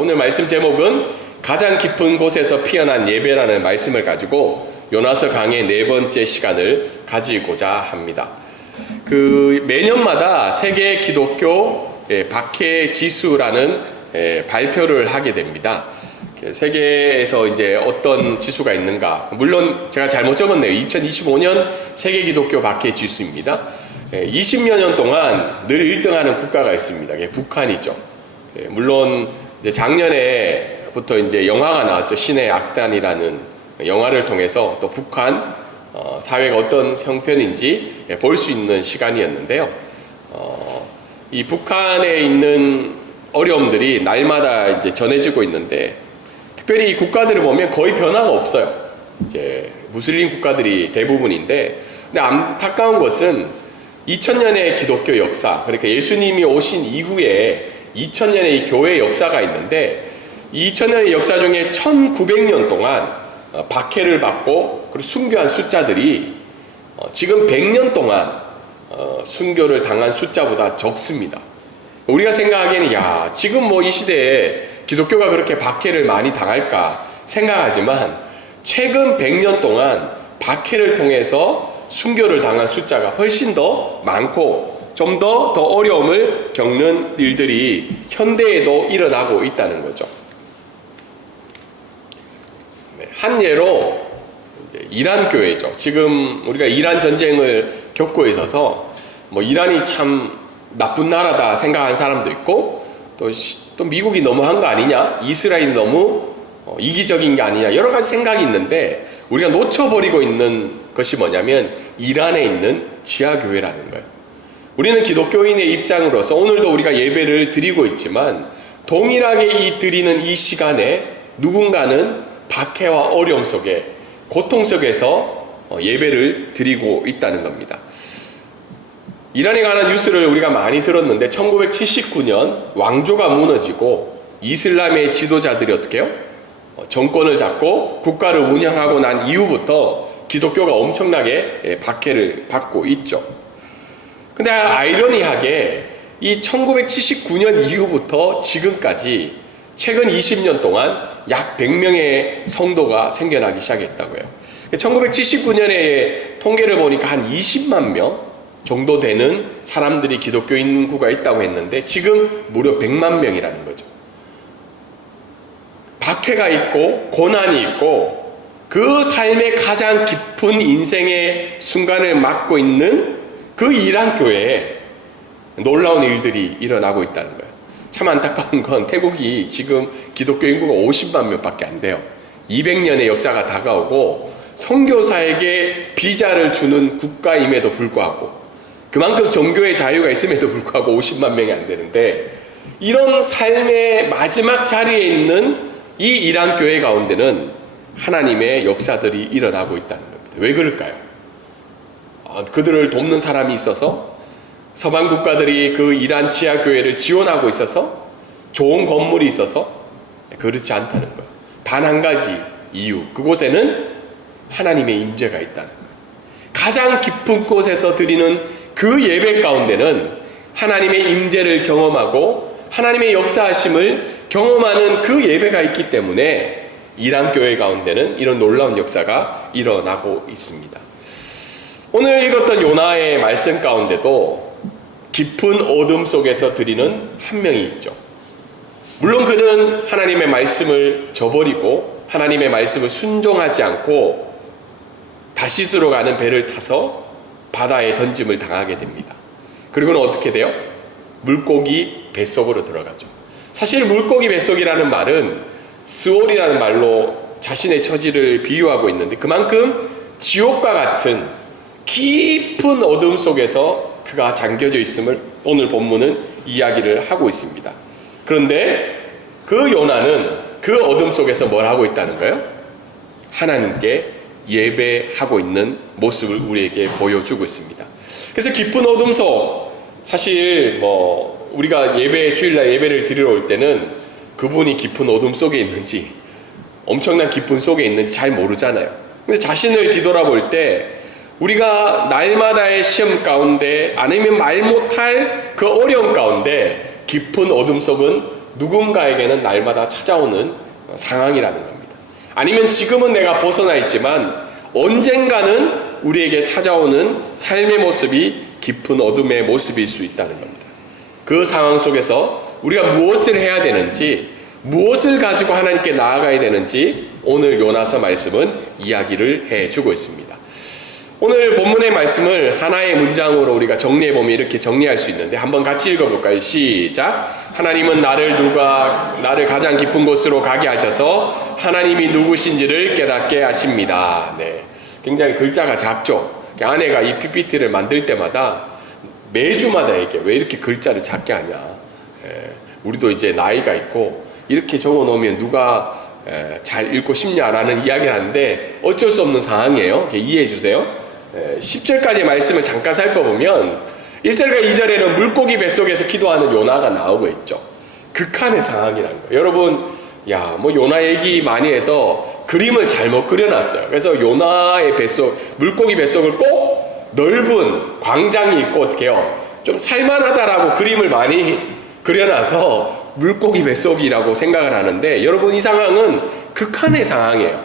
오늘 말씀 제목은 가장 깊은 곳에서 피어난 예배라는 말씀을 가지고 요나서 강의 네 번째 시간을 가지고자 합니다. 매년마다 세계 기독교 박해 지수라는 발표를 하게 됩니다. 세계에서 이제 어떤 지수가 있는가, 물론 제가 잘못 적었네요. 2025년 세계 기독교 박해 지수입니다. 20여 년 동안 늘 1등하는 국가가 있습니다. 그게 북한이죠. 물론 이제 작년에부터 이제 영화가 나왔죠. 신의 악단이라는 영화를 통해서 또 북한 사회가 어떤 형편인지 볼 수 있는 시간이었는데요. 이 북한에 있는 어려움들이 날마다 이제 전해지고 있는데, 특별히 이 국가들을 보면 거의 변화가 없어요. 이제 무슬림 국가들이 대부분인데, 근데 안타까운 것은 2000년의 기독교 역사, 그러니까 예수님이 오신 이후에 2000년의 이 교회 역사가 있는데, 2000년의 역사 중에 1900년 동안 박해를 받고 그리고 순교한 숫자들이 지금 100년 동안 순교를 당한 숫자보다 적습니다. 우리가 생각하기에는 지금 뭐 이 시대에 기독교가 그렇게 박해를 많이 당할까 생각하지만, 최근 100년 동안 박해를 통해서 순교를 당한 숫자가 훨씬 더 많고 좀 더 어려움을 겪는 일들이 현대에도 일어나고 있다는 거죠. 한 예로 이제 이란 교회죠. 지금 우리가 이란 전쟁을 겪고 있어서 뭐 이란이 참 나쁜 나라다 생각하는 사람도 있고, 또 미국이 너무한 거 아니냐, 이스라엘이 너무 이기적인 게 아니냐, 여러 가지 생각이 있는데, 우리가 놓쳐버리고 있는 것이 뭐냐면 이란에 있는 지하교회라는 거예요. 우리는 기독교인의 입장으로서 오늘도 우리가 예배를 드리고 있지만, 동일하게 드리는 이 시간에 누군가는 박해와 어려움 속에, 고통 속에서 예배를 드리고 있다는 겁니다. 이란에 관한 뉴스를 우리가 많이 들었는데, 1979년 왕조가 무너지고 이슬람의 지도자들이 어떻게 해요? 정권을 잡고 국가를 운영하고 난 이후부터 기독교가 엄청나게 박해를 받고 있죠. 근데 아이러니하게 이 1979년 이후부터 지금까지 최근 20년 동안 약 100명의 성도가 생겨나기 시작했다고요. 1979년에 통계를 보니까 한 20만 명 정도 되는 사람들이 기독교 인구가 있다고 했는데, 지금 무려 100만 명이라는 거죠. 박해가 있고 고난이 있고 그 삶의 가장 깊은 인생의 순간을 맞고 있는 그 이란 교회에 놀라운 일들이 일어나고 있다는 거예요. 참 안타까운 건 태국이 지금 기독교 인구가 50만 명밖에 안 돼요. 200년의 역사가 다가오고 선교사에게 비자를 주는 국가임에도 불구하고, 그만큼 종교의 자유가 있음에도 불구하고 50만 명이 안 되는데, 이런 삶의 마지막 자리에 있는 이 이란 교회 가운데는 하나님의 역사들이 일어나고 있다는 겁니다. 왜 그럴까요? 그들을 돕는 사람이 있어서, 서방 국가들이 그 이란 지하 교회를 지원하고 있어서, 좋은 건물이 있어서? 그렇지 않다는 거예요. 단 한 가지 이유, 그곳에는 하나님의 임재가 있다는 거예요. 가장 깊은 곳에서 드리는 그 예배 가운데는 하나님의 임재를 경험하고 하나님의 역사하심을 경험하는 그 예배가 있기 때문에 이란 교회 가운데는 이런 놀라운 역사가 일어나고 있습니다. 오늘 읽었던 요나의 말씀 가운데도 깊은 어둠 속에서 드리는 한 명이 있죠. 물론 그는 하나님의 말씀을 저버리고 하나님의 말씀을 순종하지 않고 다시스로 가는 배를 타서 바다에 던짐을 당하게 됩니다. 그리고는 어떻게 돼요? 물고기 뱃속으로 들어가죠. 사실 물고기 뱃속이라는 말은 스올이라는 말로 자신의 처지를 비유하고 있는데, 그만큼 지옥과 같은 깊은 어둠 속에서 그가 잠겨져 있음을 오늘 본문은 이야기를 하고 있습니다. 그런데 그 요나는 그 어둠 속에서 뭘 하고 있다는 거예요? 하나님께 예배하고 있는 모습을 우리에게 보여주고 있습니다. 그래서 깊은 어둠 속, 사실 우리가 주일날 예배를 드리러 올 때는 그분이 깊은 어둠 속에 있는지, 엄청난 깊은 속에 있는지 잘 모르잖아요. 근데 자신을 뒤돌아볼 때 우리가 날마다의 시험 가운데, 아니면 말 못할 그 어려움 가운데 깊은 어둠 속은 누군가에게는 날마다 찾아오는 상황이라는 겁니다. 아니면 지금은 내가 벗어나 있지만 언젠가는 우리에게 찾아오는 삶의 모습이 깊은 어둠의 모습일 수 있다는 겁니다. 그 상황 속에서 우리가 무엇을 해야 되는지, 무엇을 가지고 하나님께 나아가야 되는지 오늘 요나서 말씀은 이야기를 해주고 있습니다. 오늘 본문의 말씀을 하나의 문장으로 우리가 정리해보면 이렇게 정리할 수 있는데 한번 같이 읽어볼까요? 시작! 하나님은 나를 가장 깊은 곳으로 가게 하셔서 하나님이 누구신지를 깨닫게 하십니다. 네, 굉장히 글자가 작죠? 아내가 이 PPT를 만들 때마다 매주마다 얘기해. 왜 이렇게 글자를 작게 하냐? 우리도 이제 나이가 있고 이렇게 적어놓으면 누가 잘 읽고 싶냐라는 이야기를 하는데 어쩔 수 없는 상황이에요. 이해해 주세요. 10절까지 말씀을 잠깐 살펴보면 1절과 2절에는 물고기 뱃속에서 기도하는 요나가 나오고 있죠. 극한의 상황이라는 거예요. 여러분, 뭐 요나 얘기 많이 해서 그림을 잘못 그려놨어요. 그래서 요나의 뱃속, 물고기 뱃속을 꼭 넓은 광장이 있고 어떻게 해요? 좀 살만하다라고 그림을 많이 그려놔서 물고기 뱃속이라고 생각을 하는데 여러분, 이 상황은 극한의 상황이에요.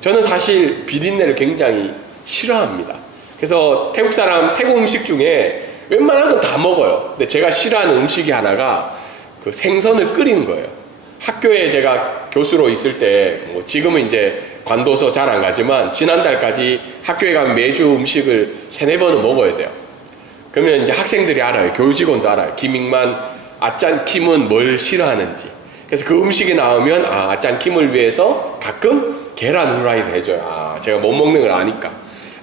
저는 사실 비린내를 굉장히 싫어합니다. 그래서 태국 음식 중에 웬만한 건 다 먹어요. 근데 제가 싫어하는 음식이 하나가 그 생선을 끓이는 거예요. 학교에 제가 교수로 있을 때, 뭐 지금은 이제 관도서 잘 안 가지만 지난달까지 학교에 가면 매주 음식을 3-4번은 먹어야 돼요. 그러면 이제 학생들이 알아요. 교직원도 알아요. 김익만, 아짠킴은 뭘 싫어하는지. 그래서 그 음식이 나오면 아짠킴을 위해서 가끔 계란 후라이를 해줘요. 제가 못 먹는 걸 아니까.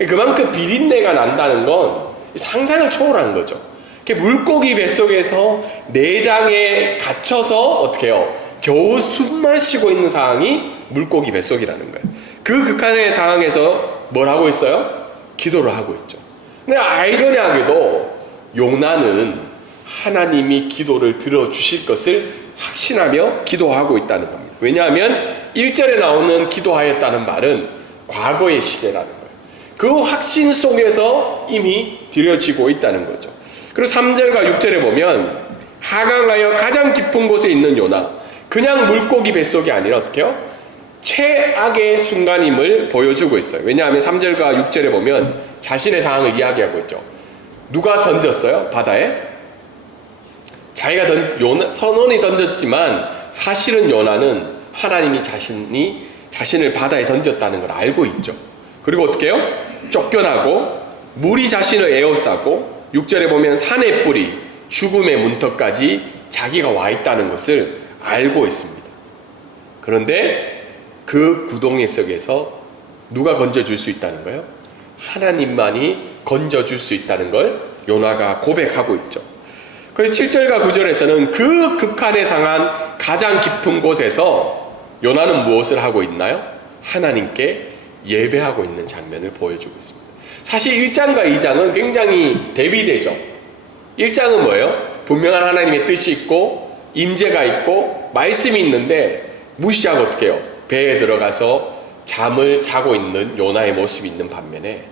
그만큼 비린내가 난다는 건 상상을 초월한 거죠. 물고기 뱃속에서 내장에 갇혀서 어떻게 해요? 겨우 숨만 쉬고 있는 상황이 물고기 뱃속이라는 거예요. 그 극한의 상황에서 뭘 하고 있어요? 기도를 하고 있죠. 근데 아이러니하게도 요나는 하나님이 기도를 들어주실 것을 확신하며 기도하고 있다는 겁니다. 왜냐하면 1절에 나오는 기도하였다는 말은 과거의 시제라는 거예요. 그 확신 속에서 이미 드려지고 있다는 거죠. 그리고 3절과 6절에 보면 하강하여 가장 깊은 곳에 있는 요나, 그냥 물고기 뱃속이 아니라 어떻게 해요? 최악의 순간임을 보여주고 있어요. 왜냐하면 3절과 6절에 보면 자신의 상황을 이야기하고 있죠. 누가 던졌어요? 바다에? 자기가 선원이 던졌지만 사실은 요나는 하나님이 자신을 바다에 던졌다는 걸 알고 있죠. 그리고 어떻게 해요? 쫓겨나고 물이 자신을 에워싸고 6절에 보면 산의 뿌리, 죽음의 문턱까지 자기가 와 있다는 것을 알고 있습니다. 그런데 그 구덩이 속에서 누가 건져줄 수 있다는 거예요? 하나님만이 건져줄 수 있다는 걸 요나가 고백하고 있죠. 그래서 7절과 9절에서는 그 극한에 상한 가장 깊은 곳에서 요나는 무엇을 하고 있나요? 하나님께 예배하고 있는 장면을 보여주고 있습니다. 사실 1장과 2장은 굉장히 대비되죠. 1장은 뭐예요? 분명한 하나님의 뜻이 있고 임재가 있고 말씀이 있는데 무시하고 어떻게 해요? 배에 들어가서 잠을 자고 있는 요나의 모습이 있는 반면에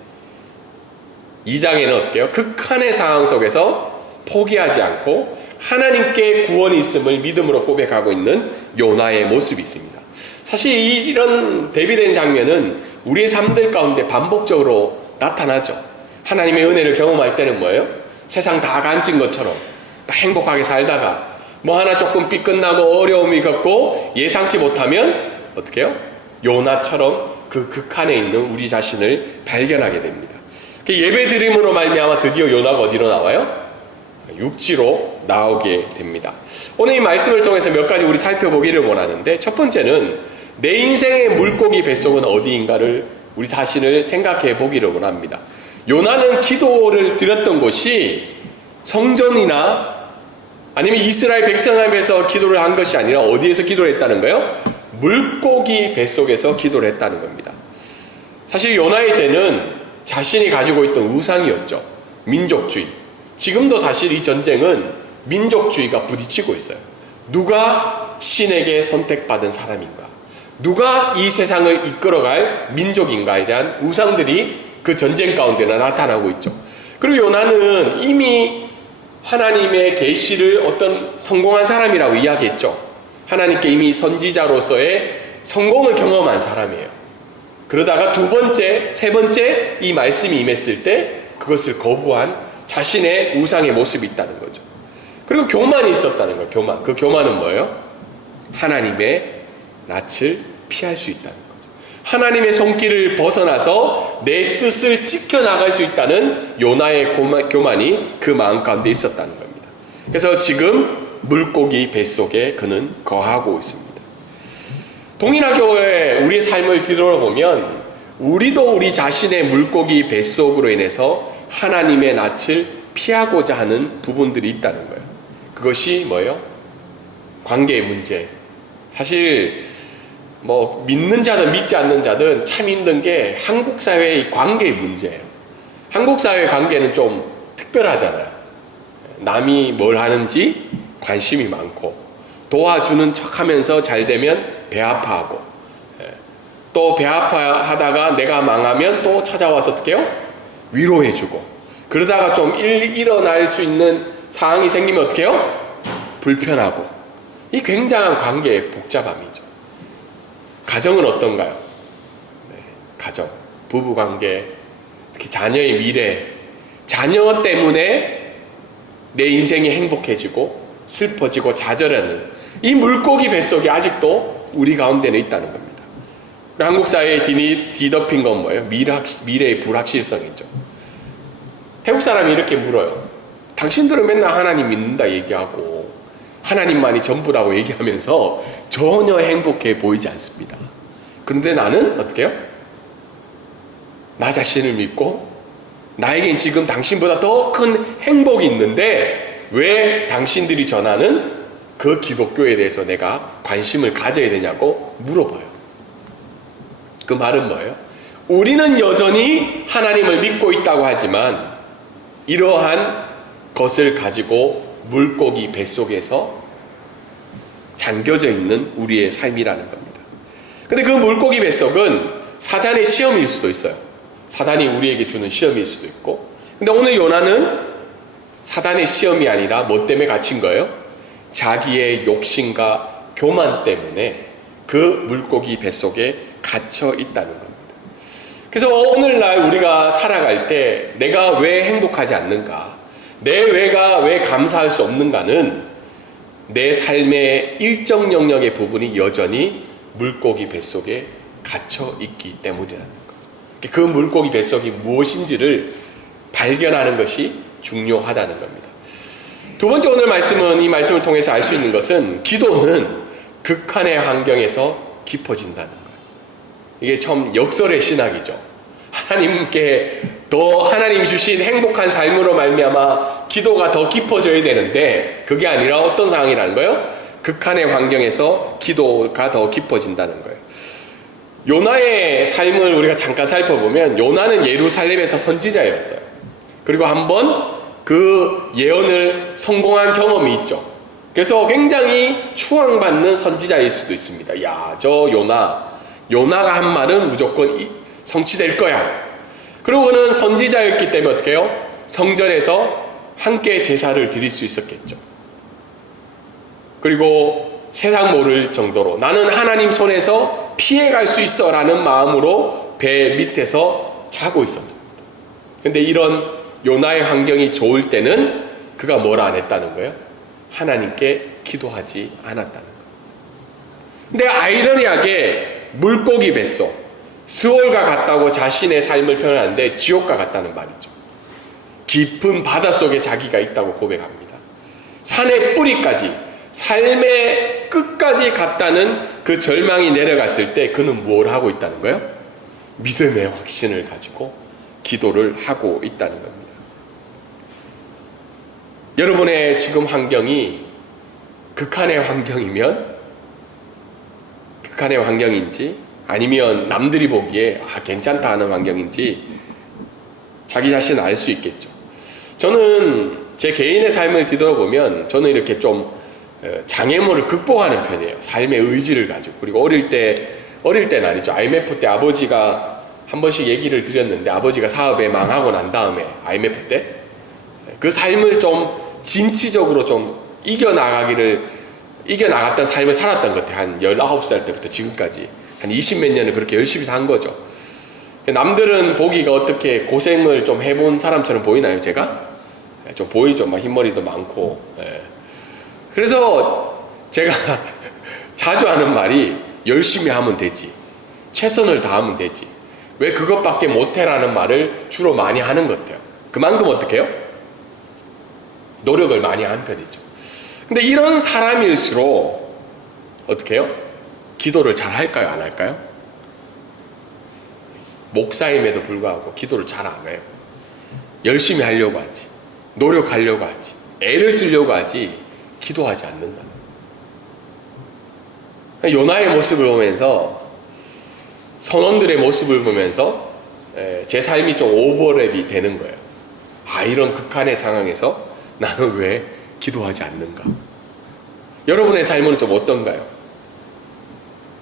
2장에는 어떻게 해요? 극한의 상황 속에서 포기하지 않고 하나님께 구원이 있음을 믿음으로 고백하고 있는 요나의 모습이 있습니다. 사실 이런 대비된 장면은 우리의 삶들 가운데 반복적으로 나타나죠. 하나님의 은혜를 경험할 때는 뭐예요? 세상 다 간진 것처럼 행복하게 살다가 뭐 하나 조금 삐끗나고 어려움이 겪고 예상치 못하면 어떻게 해요? 요나처럼 그 극한에 있는 우리 자신을 발견하게 됩니다. 예배 드림으로 말미암아 드디어 요나가 어디로 나와요? 육지로 나오게 됩니다. 오늘 이 말씀을 통해서 몇 가지 우리 살펴보기를 원하는데, 첫 번째는 내 인생의 물고기 뱃속은 어디인가를 우리 자신을 생각해 보기를 원합니다. 요나는 기도를 드렸던 곳이 성전이나 아니면 이스라엘 백성 앞에서 기도를 한 것이 아니라 어디에서 기도를 했다는 거예요? 물고기 뱃속에서 기도를 했다는 겁니다. 사실 요나의 죄는 자신이 가지고 있던 우상이었죠. 민족주의. 지금도 사실 이 전쟁은 민족주의가 부딪히고 있어요. 누가 신에게 선택받은 사람인가? 누가 이 세상을 이끌어갈 민족인가에 대한 우상들이 그 전쟁 가운데 나타나고 있죠. 그리고 요나는 이미 하나님의 계시를 어떤 성공한 사람이라고 이야기했죠. 하나님께 이미 선지자로서의 성공을 경험한 사람이에요. 그러다가 두 번째, 세 번째 이 말씀이 임했을 때 그것을 거부한 자신의 우상의 모습이 있다는 거죠. 그리고 교만이 있었다는 거예요. 교만. 그 교만은 뭐예요? 하나님의 낯을 피할 수 있다는 거죠. 하나님의 손길을 벗어나서 내 뜻을 지켜나갈 수 있다는 요나의 교만이 그 마음 가운데 있었다는 겁니다. 그래서 지금 물고기 뱃속에 그는 거하고 있습니다. 동일하게 우리의 삶을 뒤돌아보면 우리도 우리 자신의 물고기 뱃속으로 인해서 하나님의 낯을 피하고자 하는 부분들이 있다는 거예요. 그것이 뭐예요? 관계의 문제. 사실 뭐 믿는 자든 믿지 않는 자든 참 힘든 게 한국 사회의 관계의 문제예요. 한국 사회의 관계는 좀 특별하잖아요. 남이 뭘 하는지 관심이 많고 도와주는 척하면서 잘 되면 배 아파하고 또 배 아파하다가 내가 망하면 또 찾아와서 어떻게 해요? 위로해주고 그러다가 좀 일어날 수 있는 상황이 생기면 어떻게 해요? 불편하고 이 굉장한 관계의 복잡함이죠. 가정은 어떤가요? 네, 가정, 부부관계, 특히 자녀의 미래, 자녀 때문에 내 인생이 행복해지고 슬퍼지고 좌절하는 이 물고기 뱃속에 아직도 우리 가운데는 있다는 겁니다. 한국 사회에 뒤덮인 건 뭐예요? 미래의 불확실성이죠. 태국 사람이 이렇게 물어요. 당신들은 맨날 하나님 믿는다 얘기하고 하나님만이 전부라고 얘기하면서 전혀 행복해 보이지 않습니다. 그런데 나는 어떻게 해요? 나 자신을 믿고 나에겐 지금 당신보다 더 큰 행복이 있는데 왜 당신들이 전하는 그 기독교에 대해서 내가 관심을 가져야 되냐고 물어봐요. 그 말은 뭐예요? 우리는 여전히 하나님을 믿고 있다고 하지만 이러한 것을 가지고 물고기 뱃속에서 잠겨져 있는 우리의 삶이라는 겁니다. 근데 그 물고기 뱃속은 사단의 시험일 수도 있어요. 사단이 우리에게 주는 시험일 수도 있고. 근데 오늘 요나는 사단의 시험이 아니라 뭐 때문에 갇힌 거예요? 자기의 욕심과 교만 때문에 그 물고기 뱃속에 갇혀 있다는 겁니다. 그래서 오늘날 우리가 살아갈 때 내가 왜 행복하지 않는가? 내 외가 왜 감사할 수 없는가는 내 삶의 일정 영역의 부분이 여전히 물고기 뱃속에 갇혀 있기 때문이라는 것. 그 물고기 뱃속이 무엇인지를 발견하는 것이 중요하다는 겁니다. 두 번째 오늘 말씀은 이 말씀을 통해서 알 수 있는 것은 기도는 극한의 환경에서 깊어진다는 거예요. 이게 참 역설의 신학이죠. 하나님께 더 하나님이 주신 행복한 삶으로 말미암아 기도가 더 깊어져야 되는데 그게 아니라 어떤 상황이라는 거예요? 극한의 환경에서 기도가 더 깊어진다는 거예요. 요나의 삶을 우리가 잠깐 살펴보면 요나는 예루살렘에서 선지자였어요. 그리고 한번 그 예언을 성공한 경험이 있죠. 그래서 굉장히 추앙받는 선지자일 수도 있습니다. 야, 저 요나가 한 말은 무조건 성취될 거야. 그리고 그는 선지자였기 때문에 어떻게 해요? 성전에서 함께 제사를 드릴 수 있었겠죠. 그리고 세상 모를 정도로 나는 하나님 손에서 피해갈 수 있어 라는 마음으로 배 밑에서 자고 있었습니다. 근데 이런 요나의 환경이 좋을 때는 그가 뭘 안 했다는 거예요? 하나님께 기도하지 않았다는 거예요. 근데 아이러니하게 물고기 뱃속, 스올과 같다고 자신의 삶을 표현하는데 지옥과 같다는 말이죠. 깊은 바닷속에 자기가 있다고 고백합니다. 산의 뿌리까지, 삶의 끝까지 갔다는 그 절망이 내려갔을 때 그는 뭘 하고 있다는 거예요? 믿음의 확신을 가지고 기도를 하고 있다는 겁니다. 여러분의 지금 환경이 극한의 환경인지 아니면 남들이 보기에 괜찮다 하는 환경인지 자기 자신은 알 수 있겠죠. 저는 제 개인의 삶을 뒤돌아보면 저는 이렇게 좀 장애물을 극복하는 편이에요. 삶의 의지를 가지고. 그리고 어릴 때는 아니죠. IMF 때 아버지가 한 번씩 얘기를 드렸는데 아버지가 사업에 망하고 난 다음에 IMF 때 그 삶을 좀 진취적으로 좀 이겨나가기를 이겨나갔던 삶을 살았던 것 같아요. 한 19살 때부터 지금까지. 한 20 몇 년을 그렇게 열심히 산 거죠. 남들은 보기가 어떻게 고생을 좀 해본 사람처럼 보이나요, 제가? 좀 보이죠. 막 흰머리도 많고. 예. 그래서 제가 자주 하는 말이 열심히 하면 되지. 최선을 다하면 되지. 왜 그것밖에 못해라는 말을 주로 많이 하는 것 같아요. 그만큼 어떻게 해요? 노력을 많이 한 편이죠. 근데 이런 사람일수록 어떻게 해요? 기도를 잘 할까요? 안 할까요? 목사임에도 불구하고 기도를 잘 안 해요. 열심히 하려고 하지. 노력하려고 하지. 애를 쓰려고 하지. 기도하지 않는다. 요나의 모습을 보면서, 선원들의 모습을 보면서 제 삶이 좀 오버랩이 되는 거예요. 아, 이런 극한의 상황에서 나는 왜 기도하지 않는가? 여러분의 삶은 좀 어떤가요?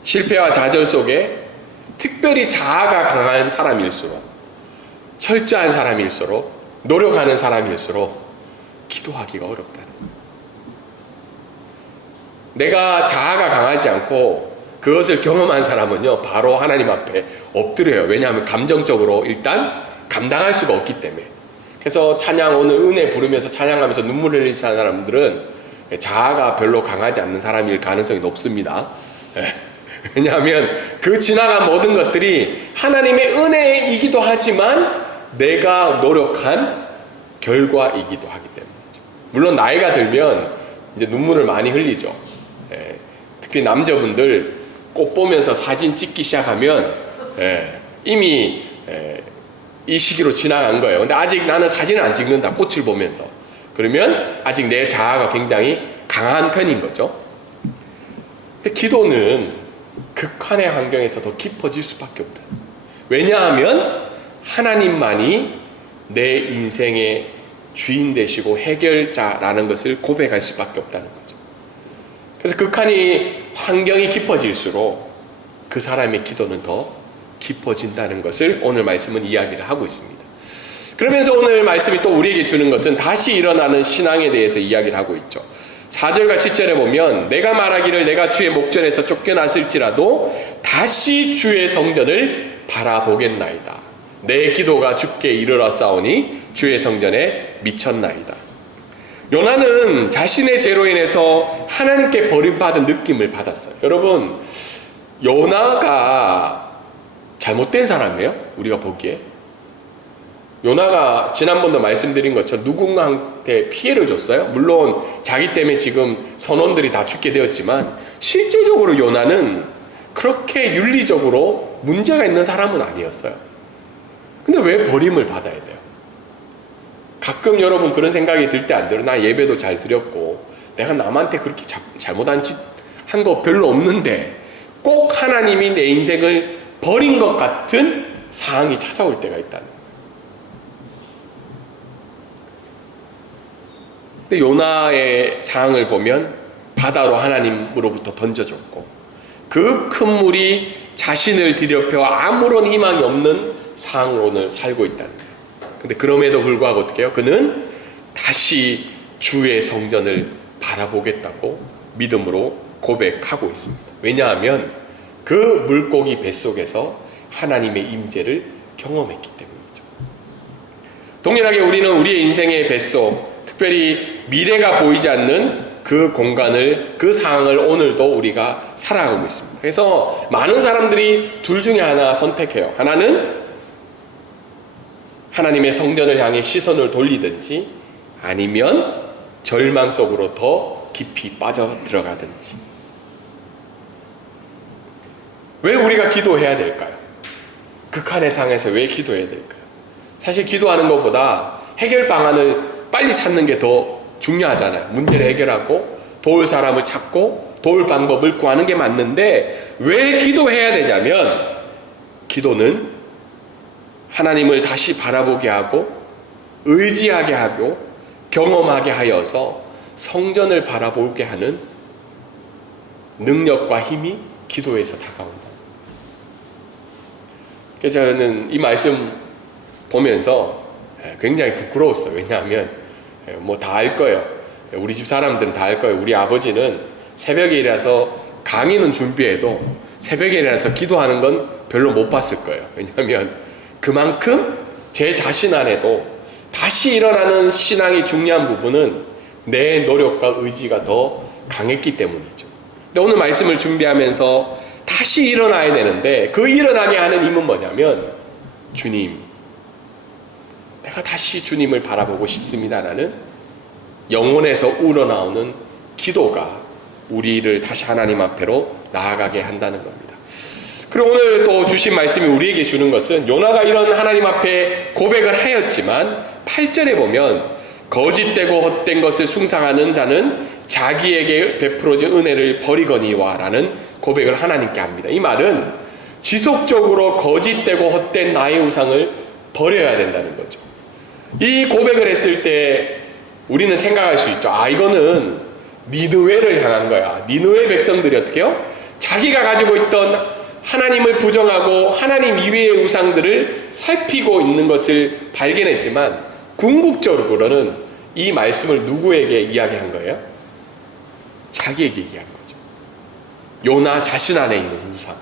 실패와 좌절 속에 특별히 자아가 강한 사람일수록, 철저한 사람일수록, 노력하는 사람일수록 기도하기가 어렵다는 거예요. 내가 자아가 강하지 않고 그것을 경험한 사람은요, 바로 하나님 앞에 엎드려요. 왜냐하면 감정적으로 일단 감당할 수가 없기 때문에. 그래서 찬양, 오늘 은혜 부르면서 찬양하면서 눈물을 흘리는 사람들은 자아가 별로 강하지 않는 사람일 가능성이 높습니다. 왜냐하면 그 지나간 모든 것들이 하나님의 은혜이기도 하지만 내가 노력한 결과이기도 하기 때문이죠. 물론 나이가 들면 이제 눈물을 많이 흘리죠. 특히 남자분들 꽃 보면서 사진 찍기 시작하면 이미 이 시기로 지나간 거예요. 근데 아직 나는 사진을 안 찍는다. 꽃을 보면서. 그러면 아직 내 자아가 굉장히 강한 편인 거죠. 근데 기도는 극한의 환경에서 더 깊어질 수밖에 없다. 왜냐하면 하나님만이 내 인생의 주인 되시고 해결자라는 것을 고백할 수밖에 없다는 거죠. 그래서 극한이 환경이 깊어질수록 그 사람의 기도는 더 깊어진다는 것을 오늘 말씀은 이야기를 하고 있습니다. 그러면서 오늘 말씀이 또 우리에게 주는 것은 다시 일어나는 신앙에 대해서 이야기를 하고 있죠. 4절과 7절에 보면 내가 말하기를 내가 주의 목전에서 쫓겨났을지라도 다시 주의 성전을 바라보겠나이다. 내 기도가 주께 이르렀사오니 주의 성전에 미쳤나이다. 요나는 자신의 죄로 인해서 하나님께 버림받은 느낌을 받았어요. 여러분, 요나가 잘못된 사람이에요? 우리가 보기에. 요나가 지난번도 말씀드린 것처럼 누군가한테 피해를 줬어요. 물론 자기 때문에 지금 선원들이 다 죽게 되었지만 실제적으로 요나는 그렇게 윤리적으로 문제가 있는 사람은 아니었어요. 근데 왜 버림을 받아야 돼요? 가끔 여러분 그런 생각이 들 때 안 들어요? 나 예배도 잘 드렸고 내가 남한테 그렇게 잘못한 짓 한 거 별로 없는데 꼭 하나님이 내 인생을 버린 것 같은 상황이 찾아올 때가 있다는 거예요. 근데 요나의 상황을 보면 바다로 하나님으로부터 던져졌고 그 큰 물이 자신을 뒤덮여 아무런 희망이 없는 상황으로 오늘 살고 있다는 거예요. 근데 그럼에도 불구하고 어떻게 해요? 그는 다시 주의 성전을 바라보겠다고 믿음으로 고백하고 있습니다. 왜냐하면 그 물고기 뱃속에서 하나님의 임재를 경험했기 때문이죠. 동일하게 우리는 우리의 인생의 뱃속, 특별히 미래가 보이지 않는 그 공간을, 그 상황을 오늘도 우리가 살아가고 있습니다. 그래서 많은 사람들이 둘 중에 하나 선택해요. 하나는 하나님의 성전을 향해 시선을 돌리든지 아니면 절망 속으로 더 깊이 빠져 들어가든지. 왜 우리가 기도해야 될까요? 극한의 상황에서 왜 기도해야 될까요? 사실 기도하는 것보다 해결 방안을 빨리 찾는 게 더 중요하잖아요. 문제를 해결하고 도울 사람을 찾고 도울 방법을 구하는 게 맞는데 왜 기도해야 되냐면 기도는 하나님을 다시 바라보게 하고 의지하게 하고 경험하게 하여서 성전을 바라보게 하는 능력과 힘이 기도에서 다가온다. 그래서 저는 이 말씀 보면서 굉장히 부끄러웠어요. 왜냐하면 뭐 다 알 거예요. 우리 집 사람들은 다 알 거예요. 우리 아버지는 새벽에 일어나서 강의는 준비해도 새벽에 일어나서 기도하는 건 별로 못 봤을 거예요. 왜냐하면 그만큼 제 자신 안에도 다시 일어나는 신앙이 중요한 부분은 내 노력과 의지가 더 강했기 때문이죠. 근데 오늘 말씀을 준비하면서 다시 일어나야 되는데 그 일어나게 하는 힘은 뭐냐면 주님, 내가 다시 주님을 바라보고 싶습니다라는 영혼에서 우러나오는 기도가 우리를 다시 하나님 앞에로 나아가게 한다는 겁니다. 그리고 오늘 또 주신 말씀이 우리에게 주는 것은 요나가 이런 하나님 앞에 고백을 하였지만 8절에 보면 거짓되고 헛된 것을 숭상하는 자는 자기에게 베풀어진 은혜를 버리거니와 라는 고백을 하나님께 합니다. 이 말은 지속적으로 거짓되고 헛된 나의 우상을 버려야 된다는 거죠. 이 고백을 했을 때 우리는 생각할 수 있죠. 이거는 니느웨를 향한 거야. 니느웨 백성들이 어떻게 해요? 자기가 가지고 있던 하나님을 부정하고 하나님 이외의 우상들을 살피고 있는 것을 발견했지만 궁극적으로는 이 말씀을 누구에게 이야기한 거예요? 자기에게 얘기한 거죠. 요나 자신 안에 있는 우상.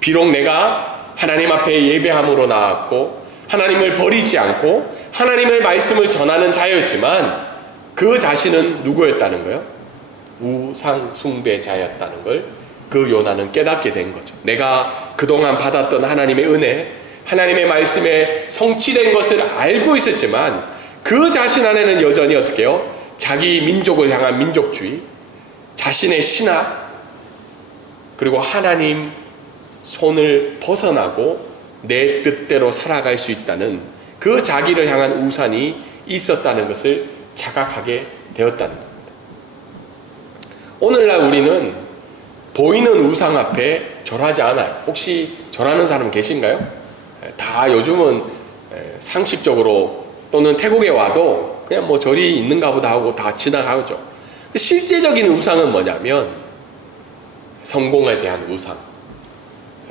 비록 내가 하나님 앞에 예배함으로 나왔고 하나님을 버리지 않고 하나님의 말씀을 전하는 자였지만 그 자신은 누구였다는 거예요? 우상 숭배자였다는 걸 그 요나는 깨닫게 된 거죠. 내가 그동안 받았던 하나님의 은혜, 하나님의 말씀에 성취된 것을 알고 있었지만 그 자신 안에는 여전히 어떻게 해요? 자기 민족을 향한 민족주의, 자신의 신학, 그리고 하나님 손을 벗어나고 내 뜻대로 살아갈 수 있다는 그 자기를 향한 우산이 있었다는 것을 자각하게 되었다는 겁니다. 오늘날 우리는 보이는 우상 앞에 절하지 않아요. 혹시 절하는 사람 계신가요? 다 요즘은 상식적으로 또는 태국에 와도 그냥 뭐 절이 있는가 보다 하고 다 지나가죠. 근데 실제적인 우상은 뭐냐면 성공에 대한 우상.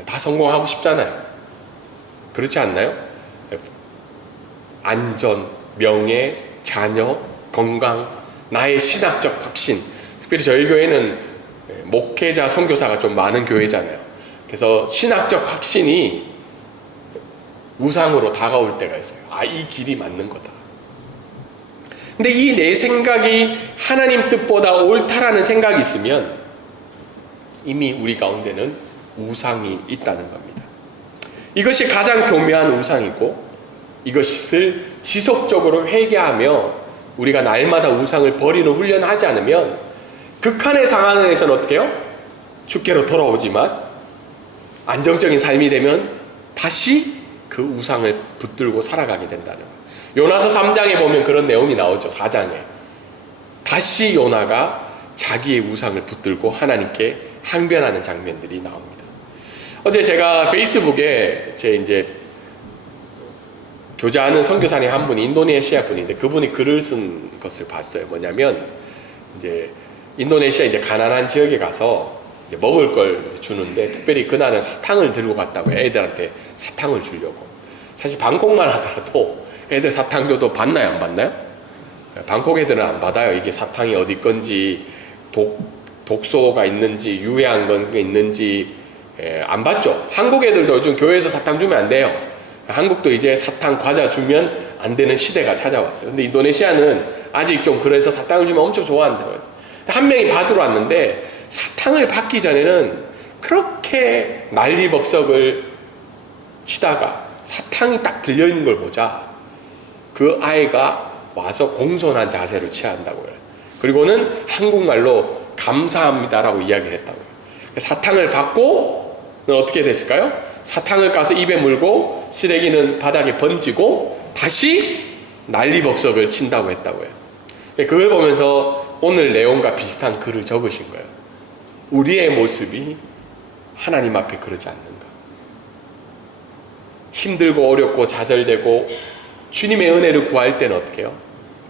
다 성공하고 싶잖아요. 그렇지 않나요? 안전, 명예, 자녀, 건강, 나의 신학적 확신. 특별히 저희 교회는 목회자, 선교사가 좀 많은 교회잖아요. 그래서 신학적 확신이 우상으로 다가올 때가 있어요. 이 길이 맞는 거다. 근데 이 내 생각이 하나님 뜻보다 옳다라는 생각이 있으면 이미 우리 가운데는 우상이 있다는 겁니다. 이것이 가장 교묘한 우상이고 이것을 지속적으로 회개하며 우리가 날마다 우상을 버리는 훈련을 하지 않으면 극한의 상황에서는 어떻게 해요? 주께로 돌아오지만 안정적인 삶이 되면 다시 그 우상을 붙들고 살아가게 된다는 거예요. 요나서 3장에 보면 그런 내용이 나오죠. 4장에. 다시 요나가 자기의 우상을 붙들고 하나님께 항변하는 장면들이 나옵니다. 어제 제가 페이스북에 제 이제 교제하는 선교사님 한 분이 인도네시아 분인데 그분이 글을 쓴 것을 봤어요. 뭐냐면 이제 인도네시아 이제 가난한 지역에 가서 이제 먹을 걸 주는데 특별히 그날은 사탕을 들고 갔다고요. 애들한테 사탕을 주려고. 사실 방콕만 하더라도 애들 사탕 줘도 받나요? 안 받나요? 방콕 애들은 안 받아요. 이게 사탕이 어디 건지 독소가 있는지 유해한 건 있는지 안 받죠. 한국 애들도 요즘 교회에서 사탕 주면 안 돼요. 한국도 이제 사탕 과자 주면 안 되는 시대가 찾아왔어요. 근데 인도네시아는 아직 좀 그래서 사탕을 주면 엄청 좋아한대요. 한 명이 받으러 왔는데 사탕을 받기 전에는 그렇게 난리벅석을 치다가 사탕이 딱 들려있는 걸 보자 그 아이가 와서 공손한 자세를 취한다고요. 그리고는 한국말로 감사합니다라고 이야기를 했다고요. 사탕을 받고 어떻게 됐을까요? 사탕을 까서 입에 물고 쓰레기는 바닥에 번지고 다시 난리벅석을 친다고 했다고요. 그걸 보면서 오늘 내용과 비슷한 글을 적으신 거예요. 우리의 모습이 하나님 앞에 그러지 않는가. 힘들고 어렵고 좌절되고 주님의 은혜를 구할 때는 어떻게 해요?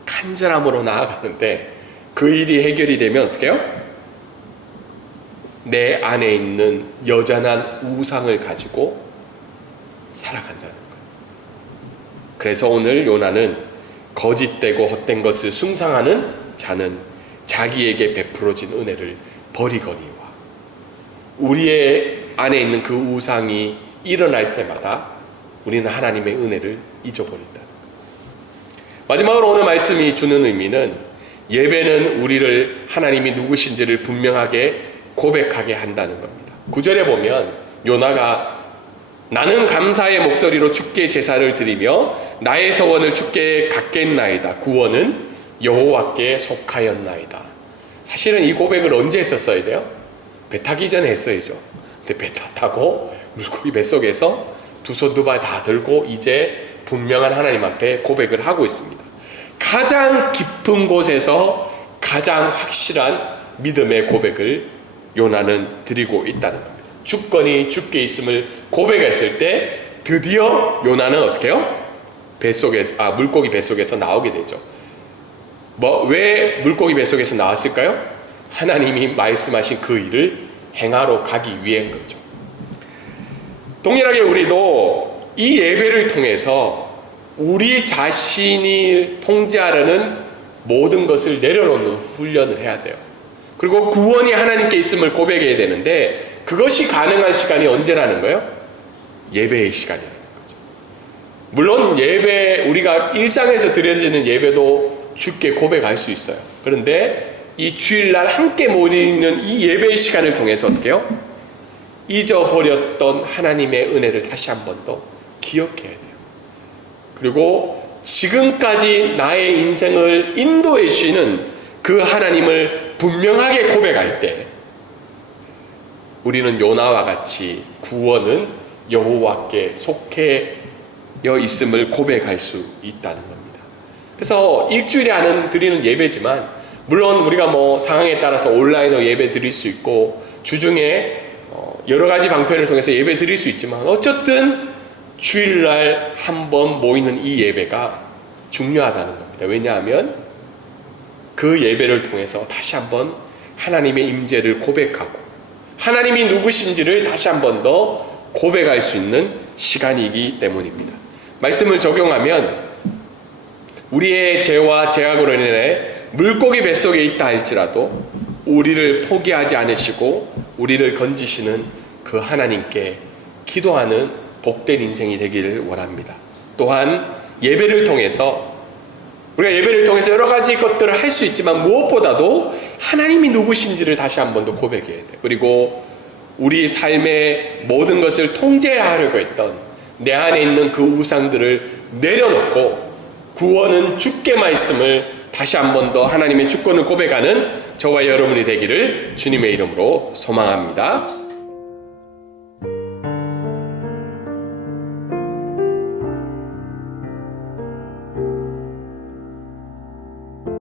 간절함으로 나아가는데 그 일이 해결이 되면 어떻게 해요? 내 안에 있는 여전한 우상을 가지고 살아간다는 거예요. 그래서 오늘 요나는 거짓되고 헛된 것을 숭상하는 자는 자기에게 베풀어진 은혜를 버리거니와 우리의 안에 있는 그 우상이 일어날 때마다 우리는 하나님의 은혜를 잊어버린다는 것. 마지막으로 오늘 말씀이 주는 의미는 예배는 우리를 하나님이 누구신지를 분명하게 고백하게 한다는 겁니다. 9절에 보면 요나가 나는 감사의 목소리로 주께 제사를 드리며 나의 서원을 주께 갖겠나이다. 구원은 여호와께 속하였나이다. 사실은 이 고백을 언제 했었어야 돼요? 배 타기 전에 했어야죠. 근데 배 타고 물고기 뱃속에서 두 손 두 발 다 들고 이제 분명한 하나님 앞에 고백을 하고 있습니다. 가장 깊은 곳에서 가장 확실한 믿음의 고백을 요나는 드리고 있다는 겁니다. 주권이 주께 있음을 고백했을 때 드디어 요나는 어떻게 해요? 물고기 뱃속에서 나오게 되죠. 왜 물고기 뱃속에서 나왔을까요? 하나님이 말씀하신 그 일을 행하러 가기 위한 거죠. 동일하게 우리도 이 예배를 통해서 우리 자신이 통제하려는 모든 것을 내려놓는 훈련을 해야 돼요. 그리고 구원이 하나님께 있음을 고백해야 되는데 그것이 가능한 시간이 언제라는 거예요? 예배의 시간이라는 거죠. 물론 우리가 일상에서 드려지는 예배도 주께 고백할 수 있어요. 그런데 이 주일날 함께 모이는 이 예배의 시간을 통해서 어떻게 해요? 잊어버렸던 하나님의 은혜를 다시 한 번 더 기억해야 돼요. 그리고 지금까지 나의 인생을 인도해 주시는 그 하나님을 분명하게 고백할 때 우리는 요나와 같이 구원은 여호와께 속해 있음을 고백할 수 있다는 겁니다. 그래서 일주일에 드리는 예배지만 물론 우리가 상황에 따라서 온라인으로 예배 드릴 수 있고 주중에 여러 가지 방편을 통해서 예배 드릴 수 있지만 어쨌든 주일날 한 번 모이는 이 예배가 중요하다는 겁니다. 왜냐하면 그 예배를 통해서 다시 한번 하나님의 임재를 고백하고 하나님이 누구신지를 다시 한 번 더 고백할 수 있는 시간이기 때문입니다. 말씀을 적용하면 우리의 죄와 죄악으로 인해 물고기 뱃속에 있다 할지라도 우리를 포기하지 않으시고 우리를 건지시는 그 하나님께 기도하는 복된 인생이 되기를 원합니다. 또한 예배를 통해서 우리가 예배를 통해서 여러 가지 것들을 할 수 있지만 무엇보다도 하나님이 누구신지를 다시 한 번 더 고백해야 돼요. 그리고 우리 삶의 모든 것을 통제하려고 했던 내 안에 있는 그 우상들을 내려놓고 구원은 주께만 있음을 다시 한 번 더 하나님의 주권을 고백하는 저와 여러분이 되기를 주님의 이름으로 소망합니다.